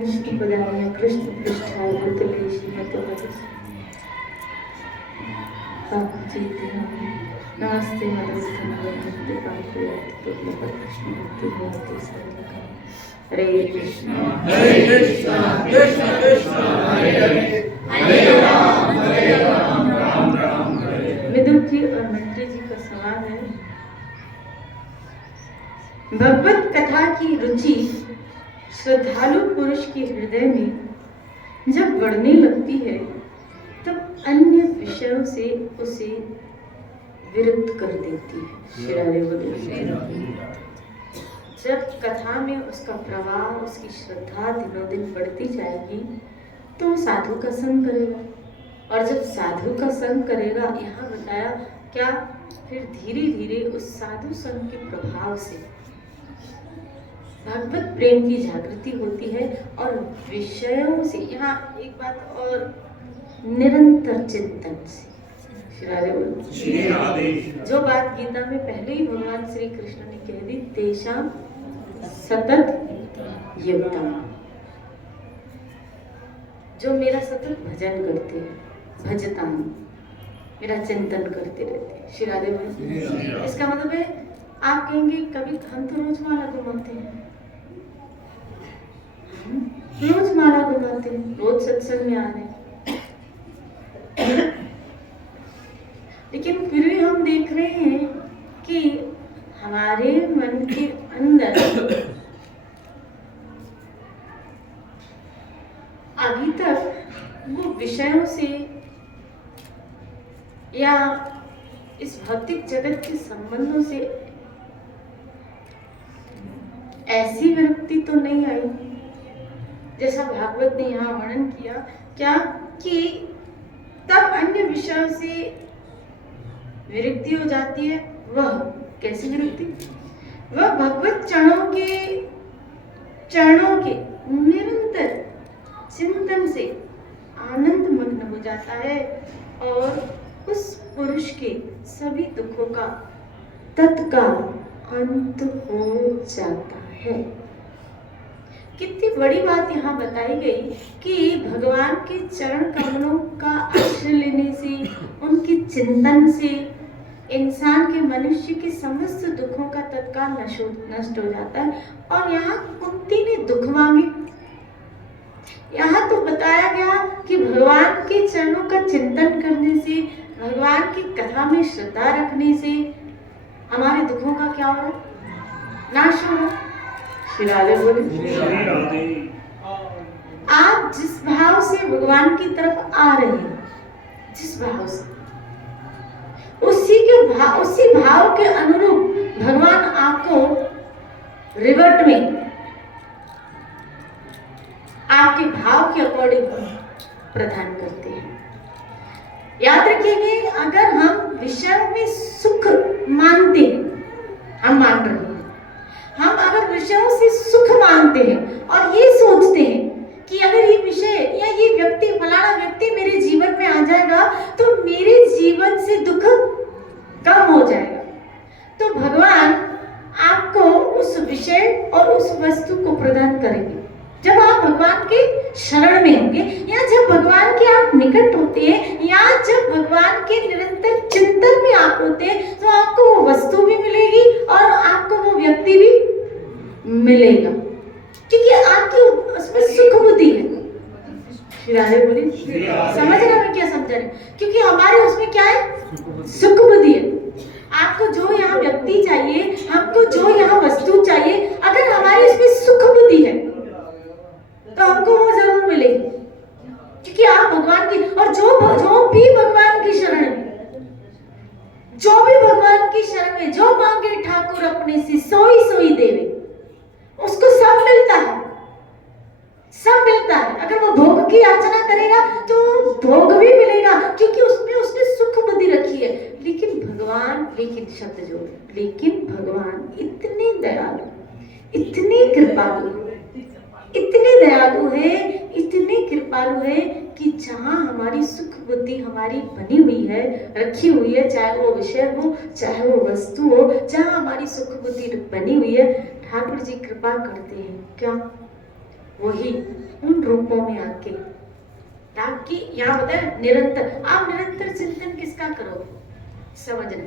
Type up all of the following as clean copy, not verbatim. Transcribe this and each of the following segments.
विष्णुपदाय कृष्णपृष्ठाय भूतले श्रीमते नमस्ते नमस्ते हरे कृष्ण कृष्ण कृष्ण हरे हरे हरे राम राम राम हरे हरे। विदुर जी और मंत्री जी का सवाल है, भगवत कथा की रुचि श्रद्धालु पुरुष के हृदय में जब बढ़ने लगती है तब अन्य विषयों से उसे विरक्त कर देती है। जब कथा में उसका प्रवाह, उसकी श्रद्धा दिनों दिन बढ़ती जाएगी तो साधु का संग करेगा, और जब साधु का संग करेगा, यहाँ बताया क्या, फिर धीरे धीरे उस साधु संग के प्रभाव से भगवत प्रेम की जागृति होती है और विषयों से, यहाँ एक बात और, निरंतर चिंतन से। जो बात गीता में पहले ही भगवान श्री कृष्ण ने कह दी, तेषाम सतत युक्तम, जो मेरा सतत भजन करते हैं, भजता मेरा चिंतन करते रहते हैं। श्री राधे बोलिए। इसका मतलब है, आप कहेंगे कभी हम तो रोज माला घुमाते हैं, रोज माला घुमाते हैं, रोज सत्संग में आ रहे हैं, लेकिन फिर भी हम देख रहे हैं कि हमारे मन के अंदर अभी तक वो विषयों से या इस भौतिक जगत के संबंधों से ऐसी विरक्ति तो नहीं आई जैसा भागवत ने यहाँ वर्णन किया। क्या कि तब अन्य विषयों से विरक्ति हो जाती है। वह कैसी विरक्ति? वह भगवत चरणों के निरंतर चिंतन से आनंद मग्न हो जाता है और उस पुरुष के सभी दुखों का तत्काल अंत हो जाता है। कितनी बड़ी बात यहाँ बताई गई कि भगवान के चरण कमलों का आश्रय लेने से, उनके चिंतन से इंसान के, मनुष्य के समस्त दुखों का तत्काल नष्ट हो जाता है। और यहाँ कुंती ने दुख मांगे। यहाँ तो बताया गया कि भगवान के चरणों का चिंतन करने से, भगवान की कथा में श्रद्धा रखने से हमारे दुखों का क्या हो रहा है? नाश हो रहा है। श्री राधे बोले। आप जिस भाव से भगवान की तरफ आ रहे हैं, जिस भाव से, उसी भाव के अनुरूप भगवान आपको रिवर्ट में आपके भाव के अकॉर्डिंग प्रदान करते हैं। याद रखिए, अगर हम विषय में सुख मानते हैं, हम मान रहे हैं, हम अगर विषयों से सुख मानते हैं और ये सोचते हैं कि अगर ये विषय या ये व्यक्ति, फलाना व्यक्ति मेरे जीवन में आ जाएगा तो मेरे जीवन से दुख कम हो जाएगा, तो भगवान आपको उस विषय और उस वस्तु को प्रदान करेंगे। जब आप भगवान के शरण में होंगे, या जब भगवान के आप निकट होते हैं, या जब भगवान के निरंतर चिंतन में आप होते हैं, तो आपको वो वस्तु भी मिलेगी और आपको वो व्यक्ति भी मिलेगा, क्योंकि आपकी उसमें सुख बुद्धि है। श्री राधे बोली। समझ रहे मैं क्या समझा रही? क्योंकि हमारे उसमें क्या है? सुख बुद्धि है। आपको जो यहाँ व्यक्ति चाहिए, हमको जो यहाँ वस्तु चाहिए, अगर हमारी उसमें सुख बुद्धि है तो हमको वो जरूर मिलेगी, क्योंकि आप भगवान की, और जो भी भगवान की शरण में, जो भी भगवान की शरण में जो मांगे ठाकुर अपने से सोई सोई देवे, उसको सब मिलता है, सब मिलता है। अगर वो भोग की याचना करेगा तो भोग भी मिलेगा, क्योंकि उसमें उसने सुख बुद्धि रखी है। लेकिन भगवान, लेकिन शब्द जो, लेकिन भगवान इतने दयालु, इतने कृपालु, इतने दयालु है, इतने कृपालु है कि जहाँ हमारी सुख बुद्धि हमारी बनी हुई है, रखी हुई है, चाहे वो विषय हो, चाहे वो वस्तु हो, जहाँ हमारी सुख बुद्धि बनी हुई है, ठाकुर जी कृपा करते हैं। क्या? वही उन रूपों में आके आपकी यहाँ बताए निरंतर, आप निरंतर चिंतन किसका करोगे? समझना,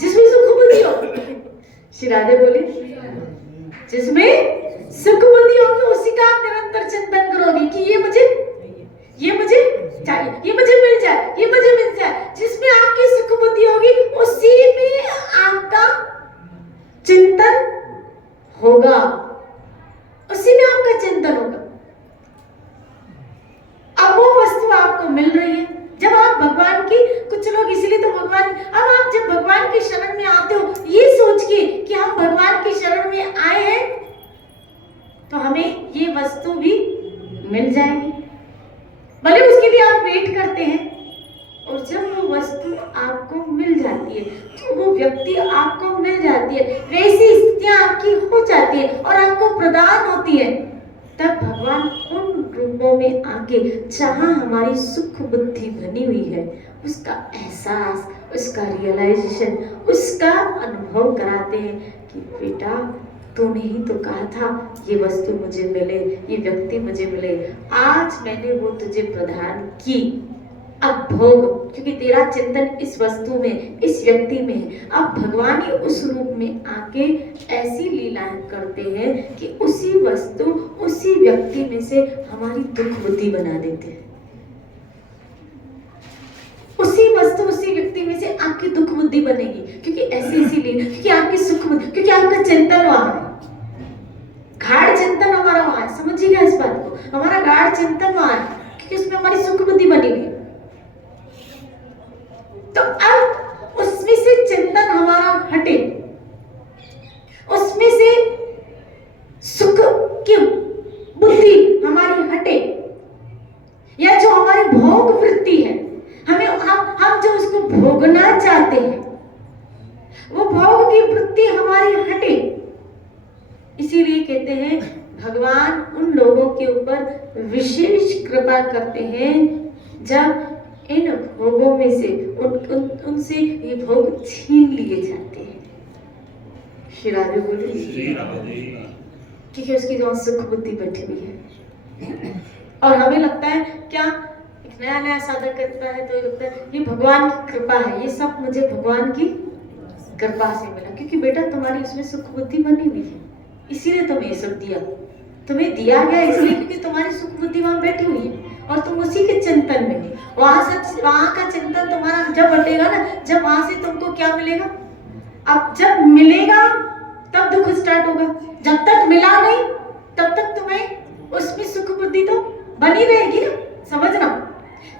जिसमें सुख बुद्धि हो। श्री राधे बोले, जिसमें सुख बुद्धि होगी उसी का आप निरंतर चिंतन करोगे कि ये मुझे चाहिए, ये मुझे मिल जाए, ये मुझे मिल जाए। जिसमें आपकी सुख बुद्धि होगी उसी में आपका चिंतन होगा, उसी में आपका चिंतन होगा। अब वो वस्तु आपको मिल रही है जब आप भगवान की, कुछ लोग इसीलिए तो भगवान, अब आप जब भगवान की शरण में आते हो ये सोच के कि हम भगवान की शरण में आए हैं तो हमें ये वस्तु भी मिल जाएगी, भले उसके लिए आप वेट करते हैं। और जब वो वस्तु आपको मिल जाती है, जो वो व्यक्ति आपको मिल जाती है, वैसी स्थितियां आपकी हो जाती है और आपको प्रदान होती है, तब भगवान उन रूपों में आके जहां हमारी सुख बुद्धि बनी हुई है उसका एहसास, उसका रियलाइजेशन, उसका अनुभव कराते हैं कि बेटा तूने ही तो कहा था ये वस्तु मुझे मिले, ये व्यक्ति मुझे मिले, आज मैंने वो तुझे प्रदान की, अब भोग, क्योंकि तेरा चिंतन इस वस्तु में, इस व्यक्ति में है। अब भगवान ही उस रूप में आके ऐसी लीलाएं करते हैं कि उसी वस्तु, उसी व्यक्ति में से हमारी दुख बुद्धि बना देते हैं। उसी वस्तु, उसी व्यक्ति में से आपकी दुख बुद्धि बनेगी, क्योंकि ऐसी लीला, क्योंकि आपकी सुख बुद्धि, क्योंकि आपका चिंतन वहां है, गाढ़ चिंतन हमारा वहां है। समझिएगा इस बात को, हमारा गाढ़ चिंतन वहां है क्योंकि उसमें हमारी सुख बुद्धि बनी हुई है। तो अब उसमें से चिंतन हमारा हटे, उसमें से सुख की बुद्धि हमारी हटे, या जो हमारी भोग वृत्ति है, हमें हम जो उसको भोगना चाहते हैं वो भोग की वृत्ति हमारी हटे। इसीलिए कहते हैं भगवान उन लोगों के ऊपर विशेष कृपा करते हैं जब इन भोगों में से उनसे ये भोग छीन लिए जाते हैं। श्री राधे बोले, क्योंकि उसकी जो सुख बुद्धि बैठी हुई है। और हमें लगता है क्या, एक नया नया साधक करता है तो ये लगता है ये भगवान की कृपा है, ये सब मुझे भगवान की कृपा से मिला, क्योंकि बेटा तुम्हारी उसमें सुख बुद्धि बनी हुई है, इसीलिए तुम्हें ये सब दिया, तुम्हें दिया गया इसलिए क्योंकि तुम्हारी सुख बुद्धि वहां बैठी हुई है और तुम उसी के चिंतन में, वहां का चिंतन तुम्हारा जब हटेगा ना, जब वहां से तुमको क्या मिलेगा, अब जब मिलेगा तब दुख स्टार्ट होगा, जब तक मिला नहीं तब तक तुम्हें उसमें सुख बुद्धि तो बनी रहेगी ना। समझना,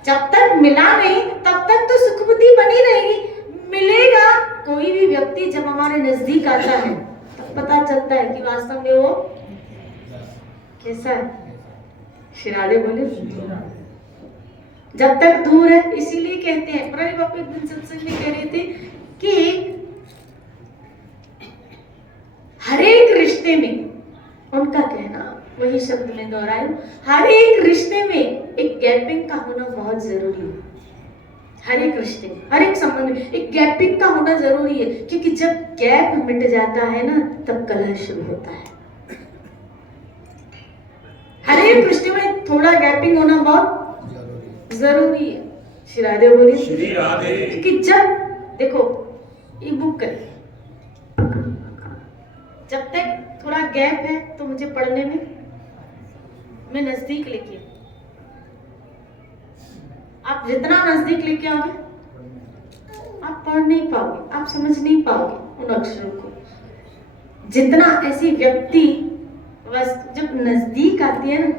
जब तक मिला नहीं तब तक तो सुख बुद्धि बनी रहेगी। मिलेगा, कोई भी व्यक्ति जब हमारे नजदीक आता है तब पता चलता है कि वास्तव में वो कैसा है। श्री राधे बोले, जब तक दूर है, इसीलिए कहते हैं, प्रभु बापू एक दिन सत्संग में कह रहे थे कि हर एक रिश्ते में, उनका कहना वही शब्द में दोहराया, हर एक रिश्ते में एक गैपिंग का होना बहुत जरूरी है। हर एक रिश्ते में, हर एक संबंध में एक गैपिंग का होना जरूरी है, क्योंकि जब गैप मिट जाता है ना तब कलह शुरू होता है। हर एक रिश्ते में थोड़ा गैपिंग होना बहुत जरूरी है। श्री राधे बोलिए, श्री राधे। क्योंकि जब देखो ये बुक करें, जब तक थोड़ा गैप है तो मुझे पढ़ने में मैं नजदीक लेके, आप जितना नजदीक लेके आओगे आप पढ़ नहीं पाओगे, आप समझ नहीं पाओगे उन अक्षरों को। जितना ऐसी व्यक्ति वस्तु जब नजदीक आती है ना,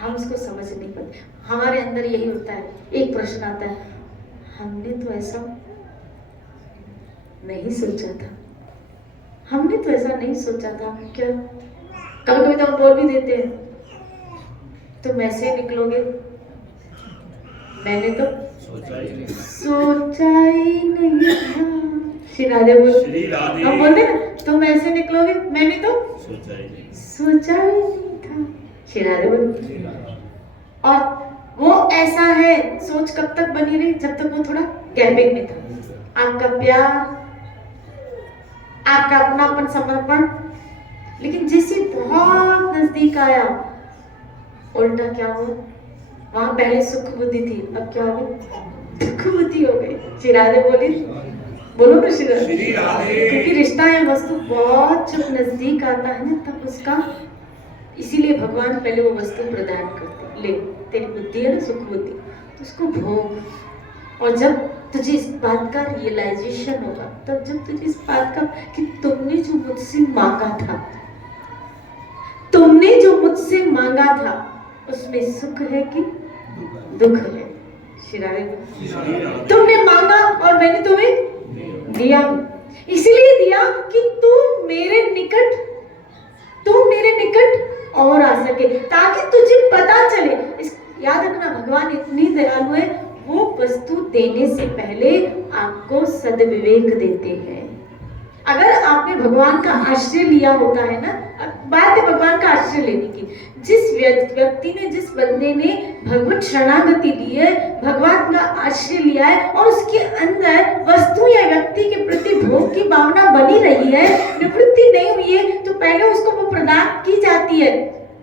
हम उसको समझ नहीं पाते। हमारे अंदर यही होता है, एक प्रश्न आता है, हमने तो ऐसा नहीं सोचा था, हमने तो ऐसा नहीं सोचा था क्या। कभी कभी तो हम बोल भी देते हैं, तुम ऐसे निकलोगे, मैंने तो सोचा ही नहीं था। श्री राधे बोल, हम बोलते ना, तुम ऐसे निकलोगे, मैंने तो सोचा ही नहीं था। श्री राधे बोल, और वो ऐसा है, सोच कब तक बनी रही, जब तक वो थोड़ा गैपिंग में था। आपका प्यार, आपका अपनापन, समर्पण बहुत नजदीक आया, उल्टा क्या हुआ, वहां पहले सुख बुद्धि थी, अब क्या हो गई, दुख बुद्धि हो गई। श्री राधे बोली, बोलो ना श्री राधे। श्री राधे। क्योंकि रिश्ता है वस्तु बहुत जब नजदीक आता है ना, तब उसका, इसीलिए भगवान पहले वो वस्तु प्रदान करते, ले तेरी बुद्धि है ना सुख बुद्धि, तो उसको भोग। और जब तुझे इस बात का रियलाइजेशन होगा, तब जब तुझे इस बात का कि तुमने जो मुझसे मांगा था, तुमने जो मुझसे मांगा था, उसमें सुख है कि दुख है। श्री राधे। तुमने मांगा और मैंने तुम्हें दिया, इसलिए दिया कि तुम मेरे निकट और आ सके, ताकि तुझे पता चले। याद रखना, भगवान इतनी दयालु है, वो वस्तु देने से पहले आपको सद्विवेक देते हैं। अगर आपने भगवान का आश्रय लिया होता है ना, बात है भगवान का आश्रय लेने की, जिस व्यक्ति ने, जिस बंदे ने भगवत शरणागति ली है, भगवान का आश्रय लिया है, और उसके अंदर वस्तु या व्यक्ति के प्रति भोग की भावना बनी रही है, निवृत्ति नहीं हुई है, तो पहले उसको वो प्रदान की जाती है,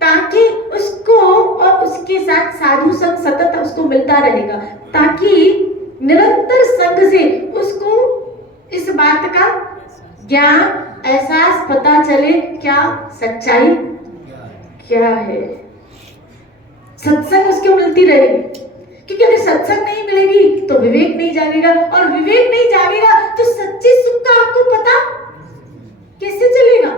ताकि उसको और उसके साथ साधु संग सतत उसको मिलता रहेगा, ताकि निरंतर संग से उसको इस बात का ज्ञान, एहसास पता चले, क्या सच्चाई क्या है। सत्संग उसको मिलती रहेगी, क्योंकि अगर सत्संग नहीं मिलेगी तो विवेक नहीं जागेगा, और विवेक नहीं जागेगा तो सच्चे सुख का आपको पता कैसे चलेगा,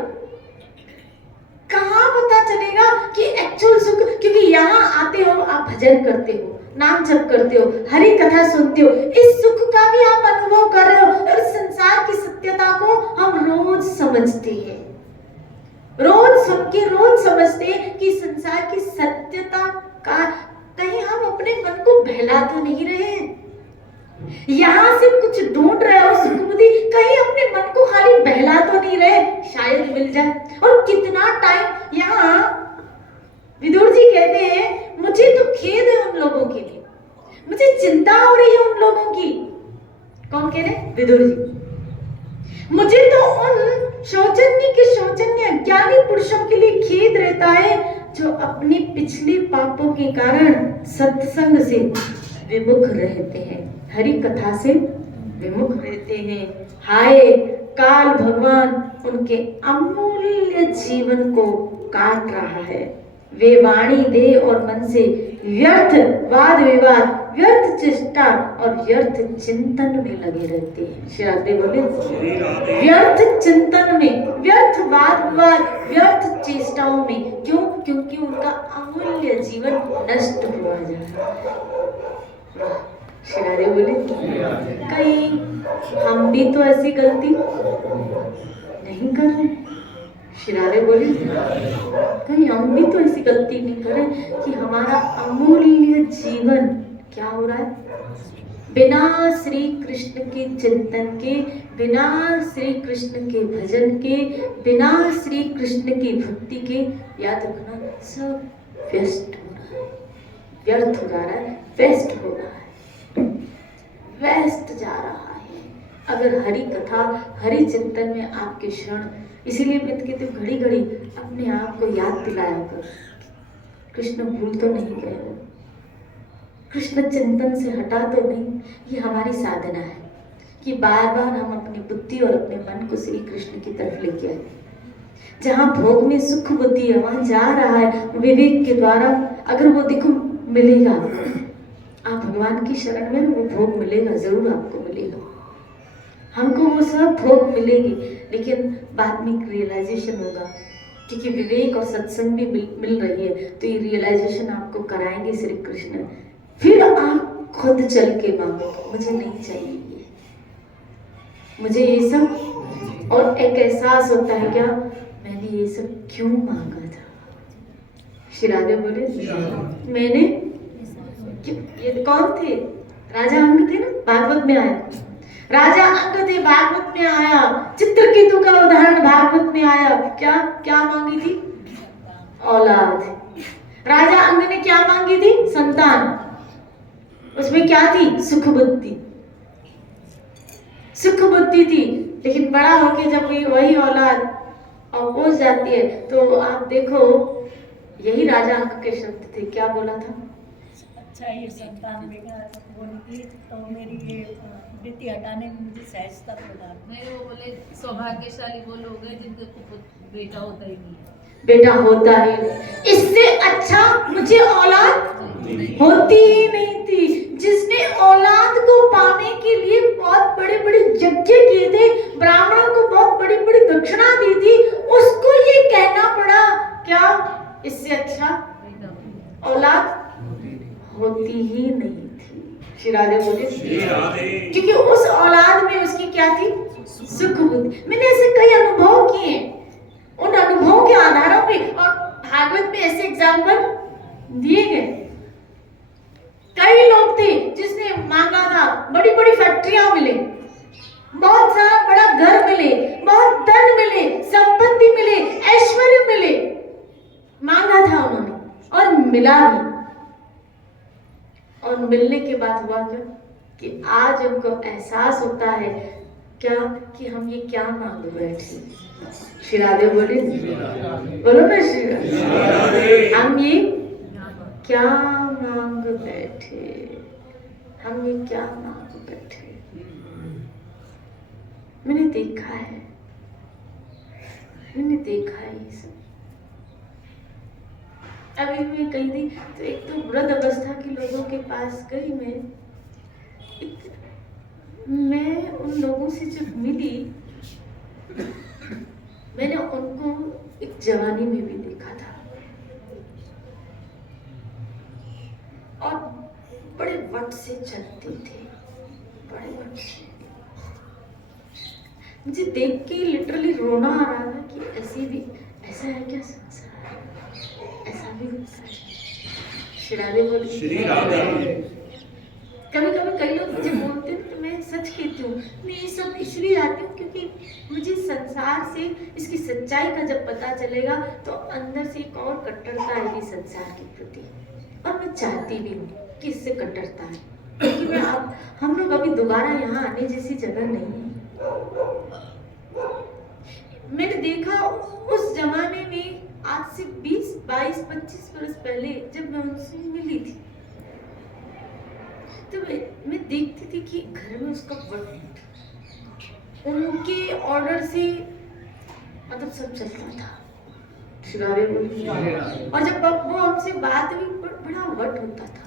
कहां पता चलेगा कि एक्चुअल सुख। क्योंकि यहाँ आते हो, आप भजन करते हो, नाम जप करते हो, हरि कथा सुनते हो, इस सुख का भी आप अनुभव कर रहे हो, और संसार की सत्यता को हम रोज समझते हैं, रोज सुन के रोज समझते हैं कि संसार की सत्यता का कहीं हम अपने मन को बहला तो नहीं रहे हैं। यहाँ से कुछ ढूंढ रहे हो सुख बुद्धि, कहीं अपने मन को खाली बहला तो नहीं रहे, शायद मिल जाए। और कितना टाइम, यहाँ विदुर जी कहते हैं, मुझे तो खेद है उन लोगों के लिए, मुझे चिंता हो रही है उन लोगों की। कौन कह रहे? विदुर जी। मुझे तो उन शोचनीय ज्ञानी पुरुषों के लिए खेद रहता है, जो अपने पिछले पापों के कारण सत्संग से विमुख रहते हैं, हरि कथा से विमुख रहते हैं। हाय काल भगवान उनके अमूल्य जीवन को काट रहा है। वे वाणी, देह और मन से व्यर्थ वाद विवाद, व्यर्थ चेष्टा और व्यर्थ चिंतन में लगे रहते हैं। श्री राधे बोले, व्यर्थ चिंतन में, व्यर्थ वाद विवाद, व्यर्थ चेष्टाओं में। क्यों? क्योंकि उनका अमूल्य जीवन नष्ट हुआ जा रहा है। श्री राधे बोले, कहीं हम भी तो ऐसी गलती नहीं कर रहे। श्री राधे बोले, कहीं हम भी तो ऐसी गलती नहीं करें कि हमारा अमूल्य जीवन क्या हो रहा है, बिना श्री कृष्ण के चिंतन के, बिना श्री कृष्ण के भजन के, बिना श्री कृष्ण की भक्ति के, याद रखना सब व्यस्त हो रहा है, व्यर्थ हो जा रहा है, वेस्ट हो रहा है, व्यस्त जा रहा है। अगर हरि कथा, हरि चिंतन में आपके क्षण, इसीलिए मैं कहती हूँ घड़ी घड़ी अपने आप को याद दिलाया कर, कृष्ण भूल तो नहीं गए हो, कृष्ण चिंतन से हटा तो नहीं। ये हमारी साधना है कि बार बार हम अपनी बुद्धि और अपने मन को श्री कृष्ण की तरफ लेके आए। जहाँ भोग में सुख बुद्धि है, वहाँ जा रहा है विवेक के द्वारा। अगर वो देखो मिलेगा, आप भगवान की शरण में, वो भोग मिलेगा, जरूर आपको मिलेगा, हमको वो सब भोग मिलेगी। लेकिन बाद में रियलाइजेशन होगा, क्योंकि विवेक और सत्संग भी मिल रही है, तो ये रियलाइजेशन आपको कराएंगे श्री कृष्ण। फिर आप खुद चल के मांगो, मुझे नहीं चाहिए ये, मुझे ये सब। और एक एहसास होता है, क्या मैंने ये सब क्यों मांगा था। श्री राधे बोले, मैंने, ये कौन थे? राजा अंग थे ना, भागवत में आया, राजा अंग थे, भागवत में आया, चित्रकेतु का उदाहरण भागवत में आया। क्या क्या मांगी थी? औलाद। राजा अंग ने क्या मांगी थी? संतान। उसमें क्या थी? सुख बुद्धि, सुख बुद्धि थी। लेकिन बड़ा होके जब वही औलाद और हो जाती है। तो आप देखो, यही राजा अंक के शब्द थे, क्या बोला था? अच्छा, ये संतान बेकार होने की तो मेरी ये वृत्ति हटाने में मुझे सहजता प्रदान। नहीं, वो बोले सौभाग्यशाली वो लोग हैं जिनके को बेटा होता ही नहीं है। बेटा होता ही नहीं। इससे अच्छा मुझे औलाद होती ही नहीं थी। जिसने औलाद को पाने के लिए बहुत बड़े बड़े यज्ञ किए थे, ब्राह्मणों को बहुत बड़ी बड़ी दक्षिणा दी थी, उसको ये कहना पड़ा क्या इससे अच्छा औलाद होती ही नहीं थी। श्री राधे बोले, क्योंकि उस औलाद में उसकी क्या थी? सुख बुद्धि। मैंने ऐसे कई अनुभव किए, उन अनुभवों के आधारों पे, और भागवत में ऐसे एग्जाम्पल दिए गए। कई लोग थे जिसने मांगा था बड़ी बड़ी फैक्ट्रियां मिले, बहुत सारा बड़ा घर मिले, बहुत धन मिले, संपत्ति मिले, ऐश्वर्य मिले, मांगा था उन्होंने और मिला भी। और मिलने के बाद हुआ क्या कि आज उनको एहसास होता है क्या कि हम ये क्या मांग बैठे। श्री राधे बोले, बोलो ना श्री राधे, हम ये क्या मांग बैठे, हम ये क्या मांग बैठे। मैंने देखा है, मैंने देखा है ये सब। अभी मैं गई थी तो एक तो वृद्ध अवस्था के लोगों के पास गई मैं उन लोगों से जब मिली, मैंने उनको एक जवानी में भी देखा था और बड़े वट से चलते थे, बड़े वट से। मुझे देख के लिटरली रोना आ रहा था कि ऐसी भी, ऐसा है क्या संसार, ऐसा भी होता है। श्री राधे बोले, श्री राधे। कभी कभी कई लोग मुझे बोलते हैं तो मैं सच कहती हूँ, मैं ये सब इसलिए आती हूँ क्योंकि मुझे संसार से इसकी सच्चाई का जब पता चलेगा तो अंदर से एक और कट्टरता आएगी संसार के प्रति, और मैं चाहती भी हूँ कि इससे कट्टरता है, क्योंकि मैं अब हम लोग अभी दोबारा यहाँ आने जैसी जगह नहीं है। मैंने देखा उस जमाने में, आज से 20, 22, 25 वर्ष पहले जब मैं उनसे मिली थी तो मैं देखती थी कि घर में उसका वट उनके ऑर्डर से मतलब सब चलता था। और जब वो हमसे बात हुई, बड़ा वट होता था,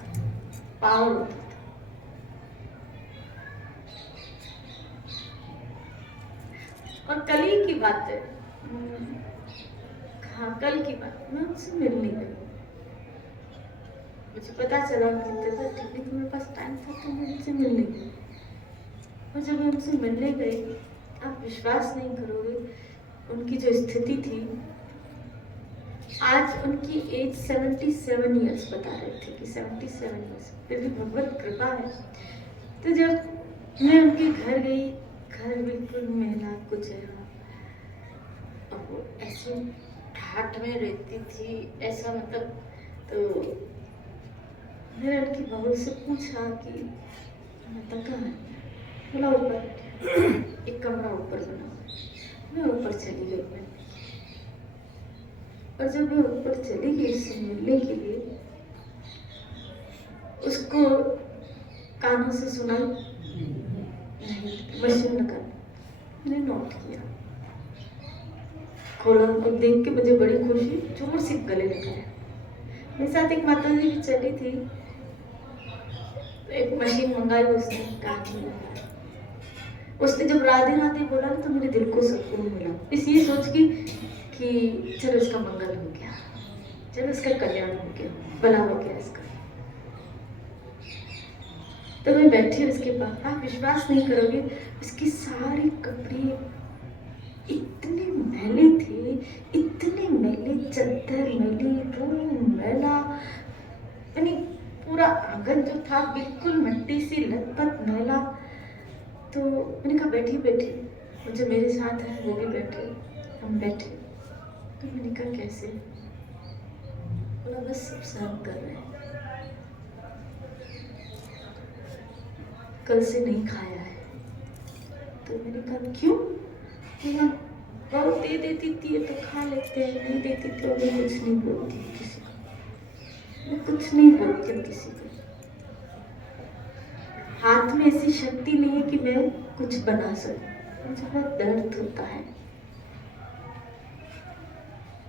पावर होता था। और कल ही की बात है, हाँ कल की बात, मैं उनसे मिलने गई, मुझे पता चला कि ठीक है, मेरे पास टाइम था तो मैं उनसे मिलने गई। और जब मैं उनसे मिलने गई, आप विश्वास नहीं करोगे उनकी जो स्थिति थी, आज उनकी एज 77 ईयर्स बता रहे थे कि 77 ईयर्स, फिर भी भगवत कृपा है। तो जब मैं उनके घर गई, घर बिल्कुल मेला कुचैला, और वो ऐसे ठाठ में रहती थी, ऐसा मतलब। तो मैंने उनकी बहू से पूछा कि मतलब कहाँ है? बोला ऊपर, एक कमरा ऊपर बना। मैं ऊपर चली गई, और जब मैं ऊपर चली गई उससे मिलने के लिए, उसको कानों से सुना नहीं, मशीन कर। मैंने नोट किया, खोला और देख के मुझे बड़ी खुशी, जोर से गले लगाया। मेरे साथ एक माता जी भी चली थी, एक मशीन मंगाई, उसने कान में लगाया। उसने जब राधे राधे बोला तो मेरे दिल को सुकून मिला, इस ये सोच की कि चलो इसका मंगल हो गया, चलो इसका कल्याण हो गया, भला हो गया इसका। तो मैं बैठी उसके पास, आप विश्वास नहीं करोगे, उसके सारे कपड़े इतने मैले थे, इतने मैले, चादर मैली, रूम मैला, यानी पूरा आंगन जो था बिल्कुल मिट्टी से लथपथ मैला। तो मैंने कहा बैठी बैठी, मुझे मेरे साथ है वो भी बैठे, हम बैठे। तो मैंने कहा कैसे? बोला बस सब सहन कर रहे हैं, कल से नहीं खाया है। तो मैंने कहा क्यों? बोला और दे देती थी तो खा लेते हैं, नहीं देती थी और मैं कुछ नहीं बोलती किसी को, मैं कुछ नहीं बोलती किसी को। हाथ में ऐसी शक्ति नहीं है कि मैं कुछ बना सकूं, मुझे बहुत दर्द होता है।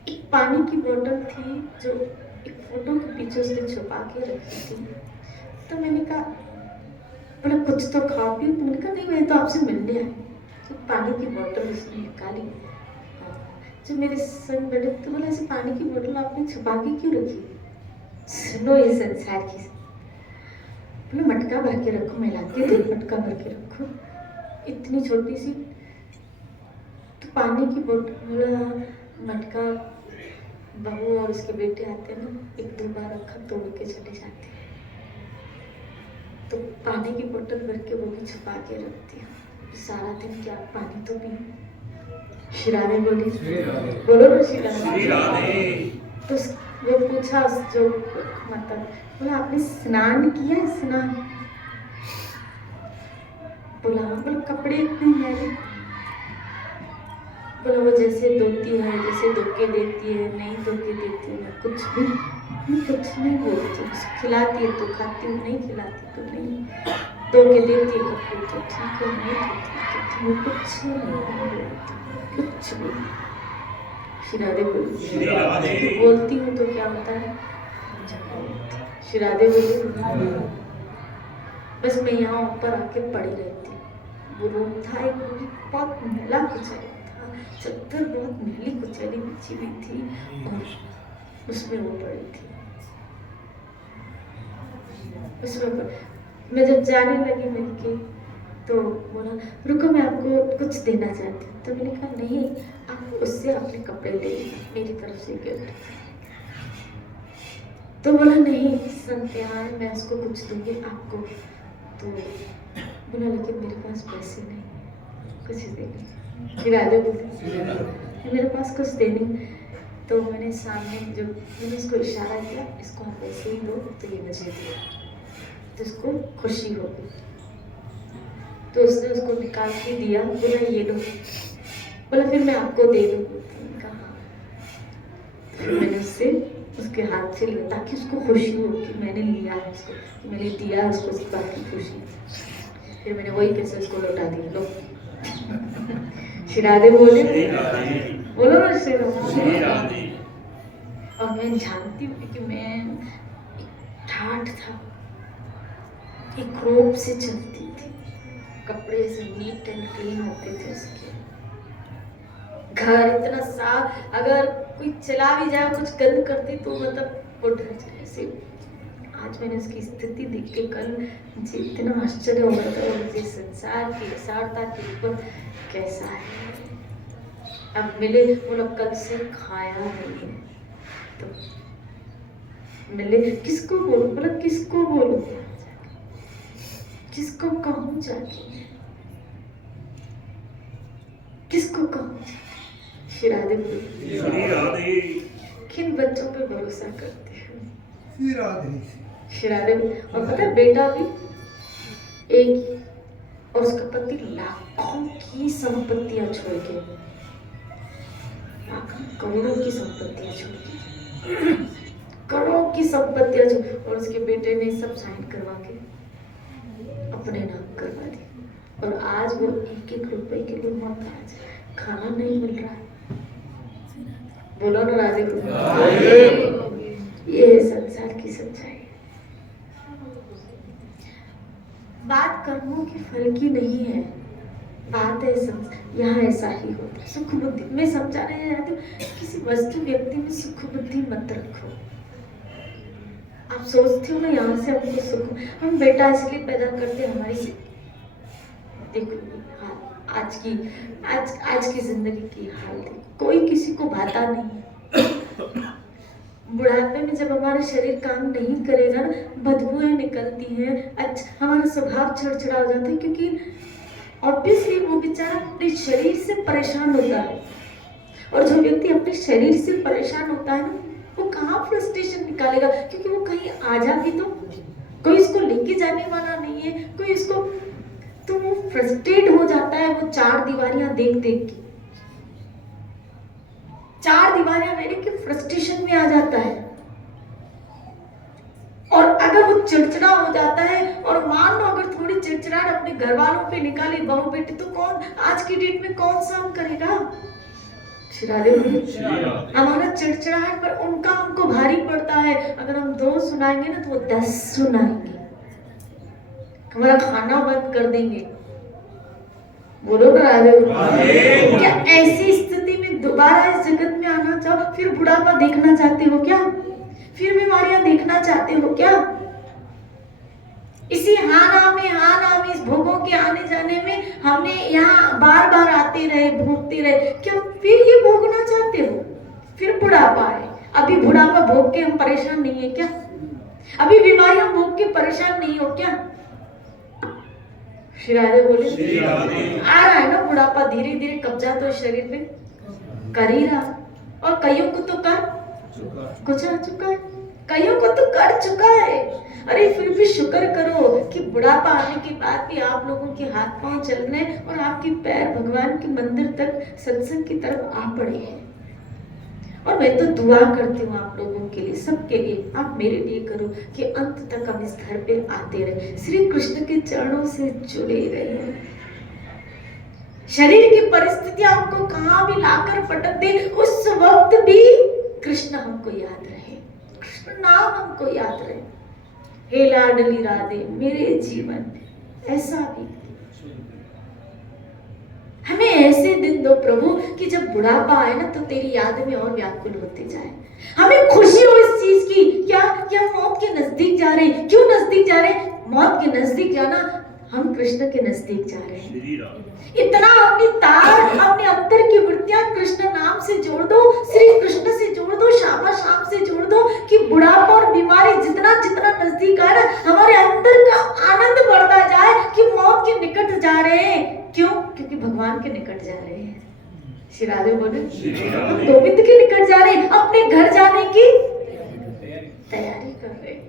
एक पानी की बोतल थी जो एक फोटो के पीछे उसने छुपा के रखी थी, तो मैंने कहा बोला कुछ तो खा पी, मैंने कहा नहीं मैं तो आपसे मिलने आई। तो पानी की बोतल उसने निकाली, जो मेरे संग बैठे तो बोला ऐसे पानी की बोतल आपने छुपा के क्यों रखी? सुनो ये संसार की, बोला मटका भर के रखो, मैं लाती हूँ मटका भर के रखो, इतनी छोटी सी तो पानी की बोतल। बोला मटका बहू और उसके बेटे आते हैं ना, एक दो बार रखा तोड़ के चले जाते हैं, तो पानी की बोतल भर के वो भी छुपा के रखती हूँ, सारा दिन क्या पानी तो पी। शिराने बोली, बोलो ना शिराने। तो वो पूछा उस जो मतलब, बोला आपने स्नान किया? स्नान? बोला कपड़े इतने मैले। बोला वो जैसे धोती है, जैसे धोके देती है, नहीं धोके देती है, मैं कुछ नहीं बोलती। खिलाती है तो खाती हूँ, नहीं खिलाती तो नहीं, धोके देती है कपड़े तो ठीक है, नहीं धोती तो कुछ नहीं कुछ भी। शिरादे बोलती हूँ तो क्या होता है? शिरादे बोली बस मैं यहाँ ऊपर आके पड़ी रहती हूँ। वो रूम था एक, बहुत मैला कुचैला था, चद्दर बहुत मैली कुचैली बिछी हुई थी और उसमें वो पड़ी थी। उसमें मैं जब जाने लगी मिलके तो बोला रुको मैं आपको कुछ देना चाहती हूँ, तो मैंने कहा नहीं आप उससे अपने कपड़े ले लीजिए, मेरी तरफ से गिफ्ट। तो बोला नहीं संत्यान मैं उसको कुछ दूंगी आपको, तो बोला लेकिन मेरे पास पैसे नहीं, कुछ देने। फिर आगे बोले मेरे पास कुछ देने, तो मैंने सामने जो मैंने उसको इशारा किया, इसको आप पैसे ही दो, तो ये मुझे दिया, तो उसको खुशी हो गई, तो उसने उसको निकाल के दिया। बोला ये लो, बोला फिर मैं आपको दे दूँ? कहा फिर मैंने उससे उसके हाथ से लिया ताकि उसको खुशी हो कि मैंने लिया है उसको, कि मैंने दिया है उसको, उसकी बात की खुशी। फिर मैंने वही पैसे उसको लौटा दिए। लो शिरादे बोले, बोलो ना शिरादे। और मैं जानती हूँ कि मैं एक ठाठ था, एक रोप से चलती थी, कपड़े से नीट एंड क्लीन होते थे उसके, घर इतना साफ, अगर कोई चला भी जाए कुछ गंद करती तो मतलब वो डर जाए ऐसे। आज मैंने उसकी स्थिति देख के कल मुझे इतना आश्चर्य हो रहा था, मुझे संसार की विशालता के ऊपर कैसा है। अब मिले बोला कल से खाया नहीं है, तो मिले किसको बोलूं? बोला किसको बोलूं, किसको कहूँ जाके, किसको कहूँ? शिरादे किन बच्चों पे भरोसा करते हैं? शिरादे। और पता है बेटा भी एक ही, और उसका पति लाखों की संपत्तियां छोड़ के, करोड़ों की संपत्तियां छोड़ के, करोड़ों की संपत्तियां छोड़, और उसके बेटे ने सब साइन करवा के अपने नाम करवा दी, और आज वो एक एक रुपए के लिए मोहताज, खाना नहीं मिल रहा है। बोलो ना राधे को, ये संसार की सच्चाई। बात कर्मों के फल की नहीं है, बात है यहाँ ऐसा ही होता है। सुख बुद्धि मैं समझाने जाती हूँ, किसी वस्तु व्यक्ति में सुख बुद्धि मत रखो। आप सोचते हो ना यहाँ से हमको सुख, हम बेटा इसलिए पैदा करते हमारी देखो आज की जिंदगी की हाल देखो, कोई किसी को भाता नहीं। बुढ़ापे में जब हमारा शरीर काम नहीं करेगा ना, बदबूएं निकलती हैं, अच्छा हमारा स्वभाव चिड़चिड़ा हो जाता है, क्योंकि ऑब्वियसली वो बेचारा अपने शरीर से परेशान होता है, और जो व्यक्ति अपने शरीर से परेशान होता है ना, वो कहाँ फ्रस्ट्रेशन निकालेगा, क्योंकि वो कहीं आ जाती तो कोई इसको लेके जाने वाला नहीं है, कोई इसको, तो वो फ्रस्ट्रेट हो जाता है, वो चार दीवारियां देख देख के। चार दीवारें रह के फ्रस्ट्रेशन में आ जाता है, और अगर वो चिड़चिड़ा हो जाता है, और मान लो अगर थोड़ी चिड़चिड़ाहट अपने घर वालों पे निकाले, बहू बेटे, तो कौन आज की डेट में कौन सहन करेगा? हमारा चिड़चिड़ाहट पर उनका हमको भारी पड़ता है। अगर हम 2 सुनाएंगे ना तो वो 10 सुनाएंगे, हमारा खाना बंद कर देंगे। बोलो ना राधे। क्या ऐसी स्थिति में दोबारा इस जगत में आना चाहो? फिर बुढ़ापा देखना चाहते हो क्या? फिर बीमारियां देखना चाहते हो क्या? इसी हाना में इस भोगों के आने जाने में हमने यहाँ बार बार आते रहे, भोगते रहे, क्या फिर ये भोगना चाहते हो? फिर बुढ़ापा है। अभी बुढ़ापा भोग के हम परेशान नहीं है क्या? अभी बीमारियां भोग के परेशान नहीं हो क्या? श्री राधे बोले। आ रहा है ना बुढ़ापा, धीरे धीरे कब्जा तो शरीर पे कर ही रहा, और कईयों को तो कर गुजर चुका है, कईयों को तो कर चुका है। अरे फिर भी शुक्र करो कि बुढ़ापा आने के बाद भी आप लोगों के हाथ पांव चल रहे हैं, और आपके पैर भगवान के मंदिर तक, सत्संग की तरफ आ पड़े हैं। और मैं तो दुआ करती हूँ आप लोगों के लिए, सबके लिए, आप मेरे लिए करो कि अंत तक हम इस घर पे आते रहे, श्री कृष्ण के चरणों से जुड़े रहे। शरीर की परिस्थितियां हमको कहां भी लाकर पटक दे, उस वक्त भी कृष्ण हमको याद रहे, कृष्ण नाम हमको याद रहे। हे लाडली राधे, मेरे जीवन में ऐसा भी हमें ऐसे दिन दो प्रभु कि जब बुढ़ापा आए ना तो तेरी याद में और व्याकुल होते जाए। हमें खुशी हो इस चीज की, क्या क्या मौत के नजदीक जा रहे हैं। क्यों नजदीक जा रहे हैं? मौत के नजदीक जाना, हम कृष्ण के नजदीक जा रहे हैं। इतना अपनी तार, अपने अंतर की वृत्तियां कृष्ण नाम से जोड़ दो, श्री कृष्ण से जोड़ दो, शाम शाम से जोड़ दो, कि बुढ़ापा और बीमारी जितना जितना नजदीक आए ना, हमारे अंदर का आनंद बढ़ता जाए कि मौत के निकट जा रहे हैं। क्यों? क्योंकि भगवान के निकट जा रहे हैं। श्री राधे बोले, गोविंद के निकट जा रहे हैं, अपने घर जाने की तैयारी कर रहे हैं।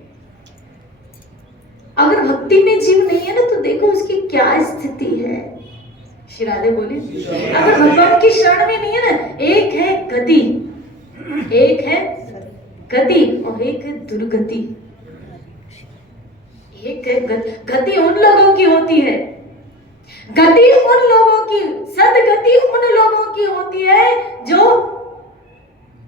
अगर भक्ति में जीव नहीं है ना तो देखो उसकी क्या स्थिति है। श्री राधे बोले, अगर भगवान की शरण में नहीं है ना, एक है गति, एक है गति और एक है दुर्गति। एक है गति उन लोगों की होती है, गति उन लोगों की, सदगति उन लोगों की होती है जो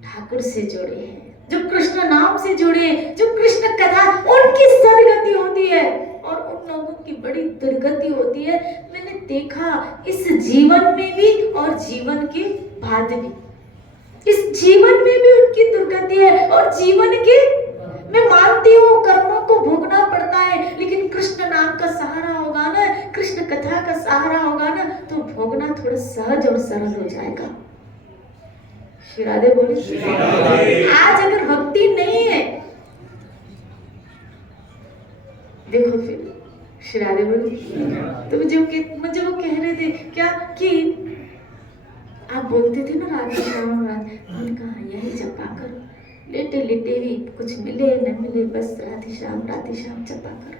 ठाकुर से जुड़े हैं, जो कृष्ण नाम से जुड़े, जो कृष्ण कथा, उनकी सदगति होती है। और उन लोगों की बड़ी दुर्गति होती है। मैंने देखा इस जीवन में भी और जीवन के बाद भी, इस जीवन में भी उनकी दुर्गति है, और जीवन के, मैं मानती हूँ कर्मों को भोगना पड़ता है, लेकिन कृष्ण नाम का सहारा होगा ना, कृष्ण कथा का सहारा होगा ना, तो भोगना थोड़ा सहज और सरल हो जाएगा। श्री राधे बोले। आज अगर भक्ति नहीं है, देखो फिर श्री राधे बोले, तो मुझे वो कह रहे थे क्या कि आप बोलते थे ना राधे श्याम राधे, मैंने कहा यही जपा करो, लेटे लेटे भी कुछ मिले न मिले, बस राधे श्याम जपा करो,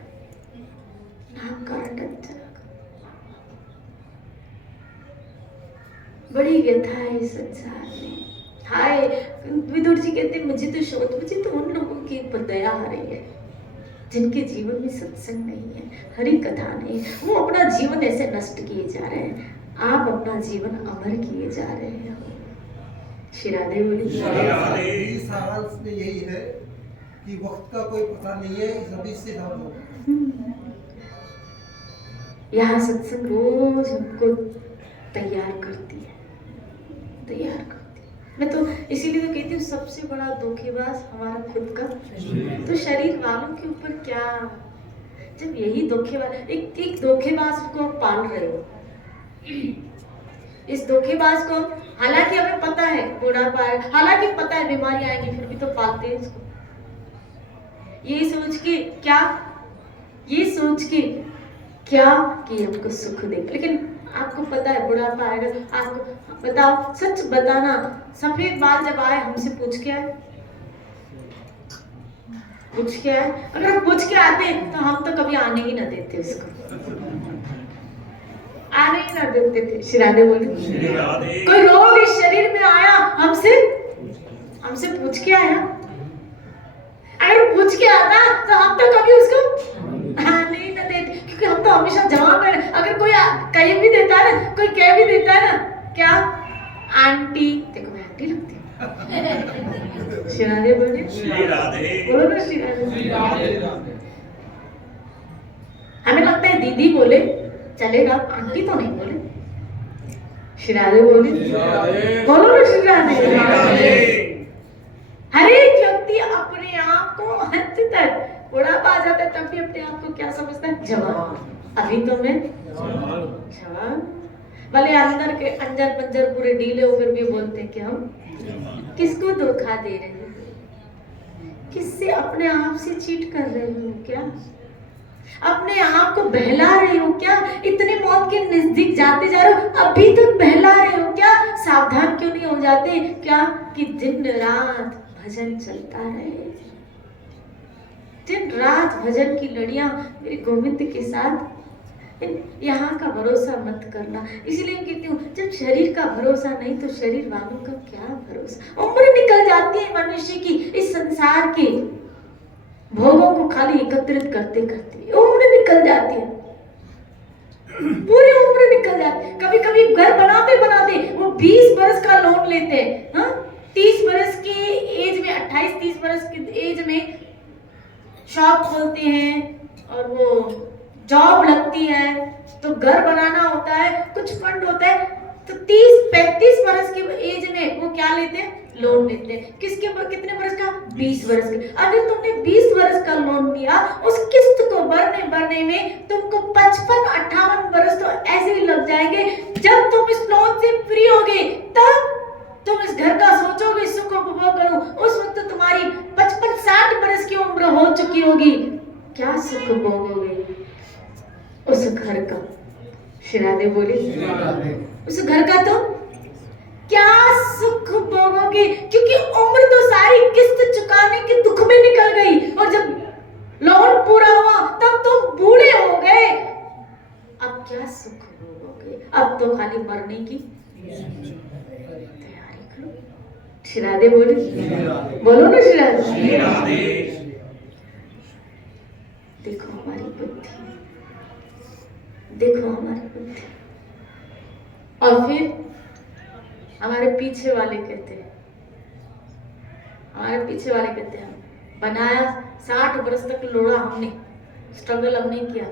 नाम का रटन चला करो। बड़ी व्यथा है इस संसार में। हाय, विदुर जी कहते मुझे तो उन लोगों की ऊपर दया आ रही है जिनके जीवन में सत्संग नहीं है, हरि कथा नहीं है, वो अपना जीवन ऐसे नष्ट किए जा रहे हैं, आप अपना जीवन अमर किए जा रहे हैं। श्री राधे बोली। सारांश में यही है कि वक्त का कोई पता नहीं है, सभी से हम लोग यहाँ सत्संग रोज हमको तैयार करती है। मैं तो इसीलिए तो कहती हूँ सबसे बड़ा धोखेबाज हमारा खुद का, तो शरीर वालों के ऊपर क्या, जब यही धोखेबाज, एक धोखेबाज को पाल रहे हो, इस धोखेबाज को, हालांकि हमें पता है बुढ़ापा है, हालांकि पता है बीमारी आएगी, फिर भी तो पालते हैं इसको, ये सोच के क्या कि हमको सुख दे। लेकिन आपको पता है बुढ़ापा आएगा, आपको बताओ, सच बताना, सफेद बाल जब आए हमसे पूछ के आए, अगर हम पूछ के आते तो हम तो कभी आने ही ना देते उसको। आने ही ना देते थे। श्री राधे बोले। श्री राधे। कोई रोग इस शरीर में आया हमसे पूछ के आया। अगर पूछ के आता तो हम तो कभी उसको नहीं ना देते, क्योंकि हम तो हमेशा जवाब में। अगर कोई कह भी देता है ना, कोई कह भी देता है ना, क्या आंटी, देखो मैं आंटी लगती हूँ। श्री राधे बोले। श्री राधे। बोलो ना श्री राधे। हमें लगता है दीदी बोले चलेगा, आंटी तो नहीं बोले। श्री राधे बोले। बोलो ना श्री राधे। हर एक व्यक्ति अपने आप को अंत तक, बुढ़ापा आ जाता है तब भी अपने आप को क्या समझता है? जवान। अभी तो मैं जवान। भले अंदर के अंजर पंजर पूरे ढीले हो, फिर भी बोलते हैं कि हम किसको धोखा दे रहे हो, किससे अपने आप से चीट कर रहे हो क्या, अपने आप को बहला रहे हो क्या? इतने मौत के नजदीक जाते जा रहे हो, अभी तक बहला रहे हो क्या? सावधान क्यों नहीं हो जाते क्या कि दिन रात भजन चलता है, दिन रात भजन की लड़ियां मेरे गोविंद के साथ। यहाँ का भरोसा मत करना। इसलिए कहती हूँ, जब शरीर का भरोसा नहीं तो शरीर वालों का क्या भरोसा। उम्र निकल जाती है मनुष्य की इस संसार के भोगों को खाली एकत्रित करते करते, उम्र निकल जाती है, पूरी उम्र निकल जाती है। कभी कभी घर बनाते बनाते वो 20 बरस का लोन लेते हैं, 30 बरस की एज में, 28-30 बरस की एज में शॉप खोलते हैं और वो जॉब लगती है, तो घर बनाना होता है, कुछ फंड होता है, तो 30-35 बरस की एज में वो क्या लेते हैं? लोन लेते हैं। किसके कितने बरस का? 20 बरस के। अगर तुमने 20 बरस का लोन लिया, उस किस्त को भरने में तुमको 55-58 बरस तो ऐसे ही लग जाएंगे। जब तुम इस लोन से फ्री होगे तब तुम इस घर का सोचोगे, सुख उपभोग करो, उस वक्त तुम्हारी 55-60 बरस की उम्र हो चुकी होगी। क्या सुख भोगोगे उस घर का? श्री राधे बोले। उस घर का तो क्या सुख भोगोगे, क्योंकि उम्र तो सारी किस्त चुकाने के दुख में निकल गई, और जब लोन पूरा हुआ तब तुम बूढ़े हो गए। अब क्या सुख भोगोगे? अब तो खाली मरने की तैयारी करो। श्री राधे बोले। बोलो ना श्री राधे। देखो हमारी बुद्धि, देखो हमारी बुद्धि। और फिर हमारे पीछे वाले कहते हैं, बनाया 60 बरस तक लोड़ा हमने, स्ट्रगल हमने किया।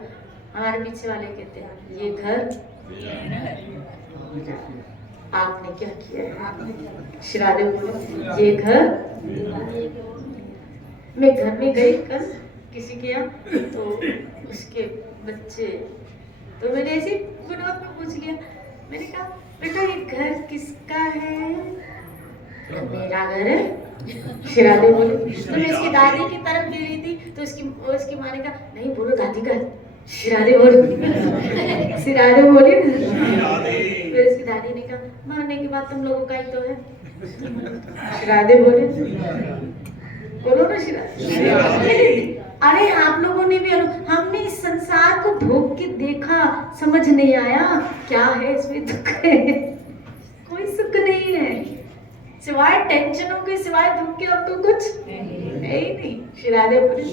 हमारे पीछे वाले कहते हैं ये घर आपने क्या किया है? श्री राधे बोले, ये घर। मैं घर में गई कल किसी के यहाँ, तो उसके बच्चे, तो मैंने ऐसे विनोद में पूछ लिया, मैंने कहा बेटा ये घर किसका है? मेरा घर है। श्री राधे बोले। तो मैं इसकी दादी की तरफ दे रही थी, तो इसकी माँ ने कहा नहीं बोलो दादी का। श्री राधे बोले। श्री राधे बोली। फिर इसकी दादी ने कहा मरने के बाद तुम लोगों का ही तो है। श्री राधे बोले। बोलो ना श्री राधे। अरे आप लोगों ने भी, हमने इस संसार को भोग के देखा, समझ नहीं आया क्या है इसमें दुख है? कोई सुख नहीं है, सिवाय टेंशनों के, सिवाय दुख के अब तो कुछ है ही नहीं। श्री राधे बोले।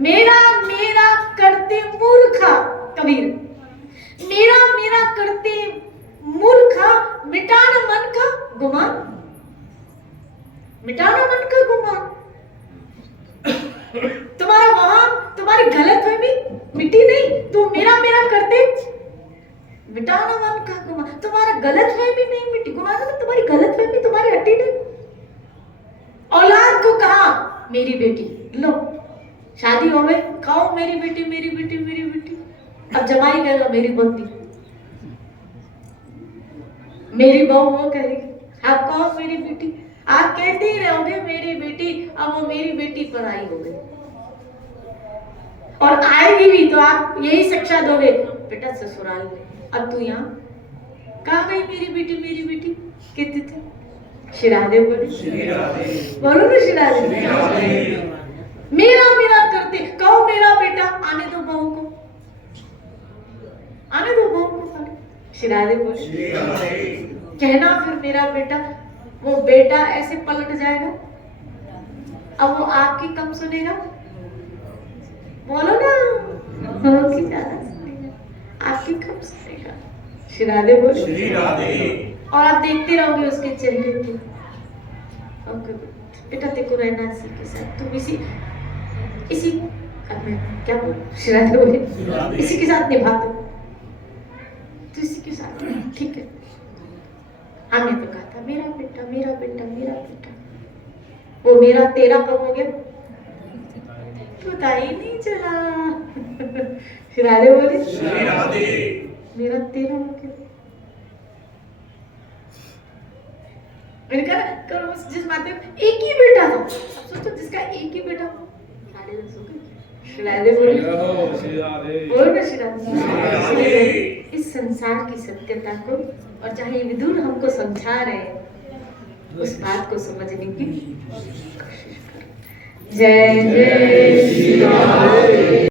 मेरा मेरा करते मूर्खा, कबीर मेरा मेरा करते मूर्खा, मिटाना मन का गुमान, मिटाना मन का गुमान। तुम्हारा वहां तुम्हारी गलतफहमी मिटी नहीं, तुम मेरा मेरा करते मिटाना मन का गुमान। तुम्हारा गलतफहमी नहीं मिटी, गुमान मतलब तुम्हारी गलतफहमी तुम्हारी हटी नहीं। औलाद को कहा मेरी बेटी, लो शादी हो गई, खाओ मेरी बेटी मेरी बेटी मेरी बेटी। अब जमाई कहेगा मेरी बंदी, मेरी बहू वो कहेगी आप कहो मेरी बेटी। आप कहते ही रहोगे मेरी बेटी, अब वो मेरी बेटी पर आई हो गई, और आएगी भी तो आप यही शिक्षा दोगे बेटा ससुराल में, अब तू यहाँ कहाँ गई मेरी बेटी कहते थे। श्री राधे बोले। बोलो ना श्री राधे। मेरा मेरा करते, कहो मेरा बेटा, आने दो बहू को, आने दो बहू को। श्री राधे बोले। कहना फिर मेरा बेटा, वो बेटा ऐसे पलट जाएगा, अब वो आपकी कम सुनेगा, बोलो ना, वो की ज्यादा सुनेगा, आपकी कम सुनेगा। श्री राधे बोले। और आप देखते रहोगे उसके चेहरे पे, बेटा देखो रहना इसी के साथ, तुम इसी अब मैं क्या बोलूं, श्री राधे बोले, इसी के साथ निभा दो, तो इसी के साथ, ठीक है। हमने तो कहा था मेरा बेटा मेरा बेटा मेरा बेटा, वो मेरा तेरा कब हो गया, पता ही नहीं चला। श्री राधे बोले, मेरा तेरा हो गया। मैंने कहा करो जिस बात में एक ही बेटा था, अब सोचो जिसका एक ही बेटा हो, साढ़े 10 हो गए। श्री राधे बोले, बोल ना श्री राधे। इस संसार की सत्यता को, और चाहे विदुर हमको समझा रहे हैं, उस बात को समझने की कोशिश करो। जय जय